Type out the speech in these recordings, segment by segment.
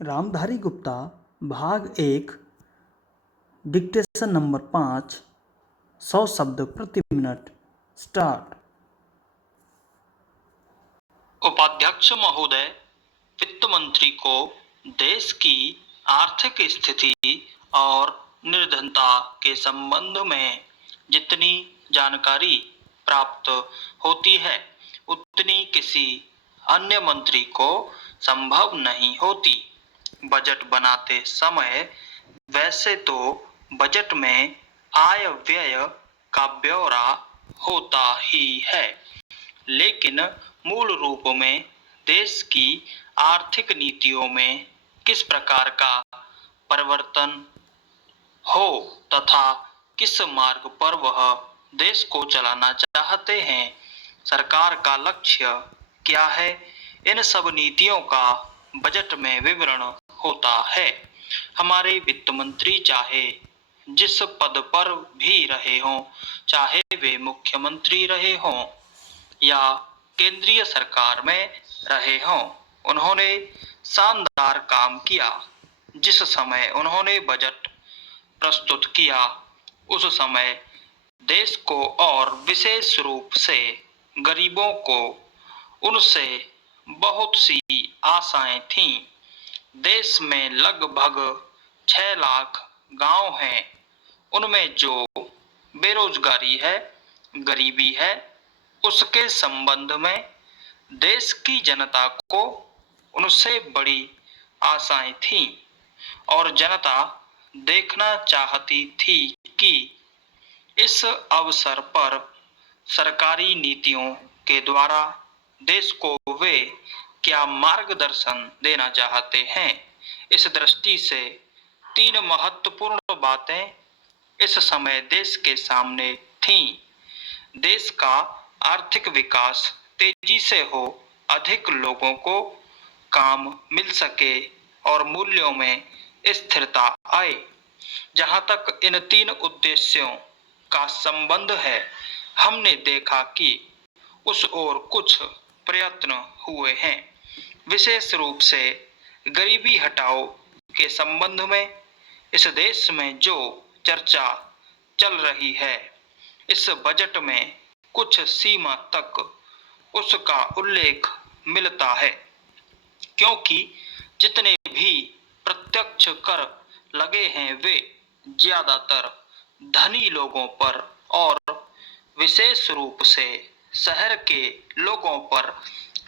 रामधारी गुप्ता भाग 1 dictation number 5 100 शब्द प्रति मिनट स्टार्ट। उपाध्यक्ष महोदय, वित्त मंत्री को देश की आर्थिक स्थिति और निर्धनता के संबंध में जितनी जानकारी प्राप्त होती है उतनी किसी अन्य मंत्री को संभव नहीं होती। बजट बनाते समय वैसे तो बजट में आय व्यय का ब्यौरा होता ही है, लेकिन मूल रूप में देश की आर्थिक नीतियों में किस प्रकार का परिवर्तन हो तथा किस मार्ग पर वह देश को चलाना चाहते हैं, सरकार का लक्ष्य क्या है, इन सब नीतियों का बजट में विवरण होता है। हमारे वित्त मंत्री चाहे जिस पद पर भी रहे हों, चाहे वे मुख्यमंत्री रहे हों या केंद्रीय सरकार में रहे हों, उन्होंने शानदार काम किया। जिस समय उन्होंने बजट प्रस्तुत किया उस समय देश को और विशेष रूप से गरीबों को उनसे बहुत सी आशाएं थीं। देश में लगभग 6 लाख गांव हैं। उनमें जो बेरोजगारी है, गरीबी है, उसके संबंध में देश की जनता को उनसे बड़ी आशाएं थीं और जनता देखना चाहती थी कि इस अवसर पर सरकारी नीतियों के द्वारा देश को वे क्या मार्गदर्शन देना चाहते हैं। इस दृष्टि से 3 महत्वपूर्ण बातें इस समय देश के सामने थीं। देश का आर्थिक विकास तेजी से हो, अधिक लोगों को काम मिल सके और मूल्यों में स्थिरता आए। जहां तक इन 3 उद्देश्यों का संबंध है, हमने देखा कि उस ओर कुछ प्रयत्न हुए हैं। विशेष रूप से गरीबी हटाओ के संबंध में इस देश में जो चर्चा चल रही है, इस बजट में कुछ सीमा तक उसका उल्लेख मिलता है, क्योंकि जितने भी प्रत्यक्ष कर लगे हैं वे ज्यादातर धनी लोगों पर और विशेष रूप से शहर के लोगों पर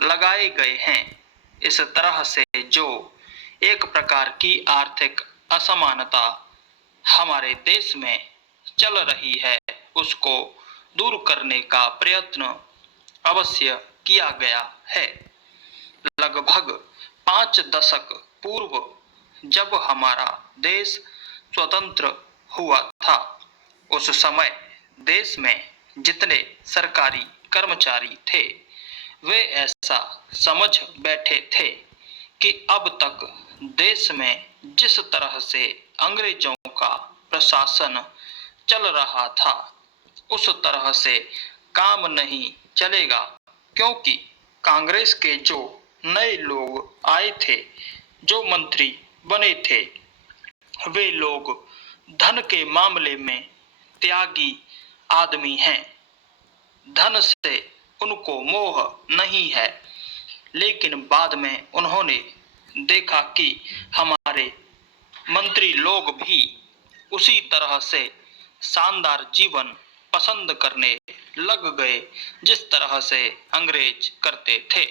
लगाए गए हैं। इस तरह से जो एक प्रकार की आर्थिक असमानता हमारे देश में चल रही है, उसको दूर करने का प्रयत्न अवश्य किया गया है। लगभग 5 दशक पूर्व जब हमारा देश स्वतंत्र हुआ था, उस समय देश में जितने सरकारी कर्मचारी थे वे ऐसा समझ बैठे थे कि अब तक देश में जिस तरह से अंग्रेजों का प्रशासन चल रहा था उस तरह से काम नहीं चलेगा, क्योंकि कांग्रेस के जो नए लोग आए थे, जो मंत्री बने थे, वे लोग धन के मामले में त्यागी आदमी हैं। धन से उनको मोह नहीं है, लेकिन बाद में उन्होंने देखा कि हमारे मंत्री लोग भी उसी तरह से शानदार जीवन पसंद करने लग गए जिस तरह से अंग्रेज करते थे।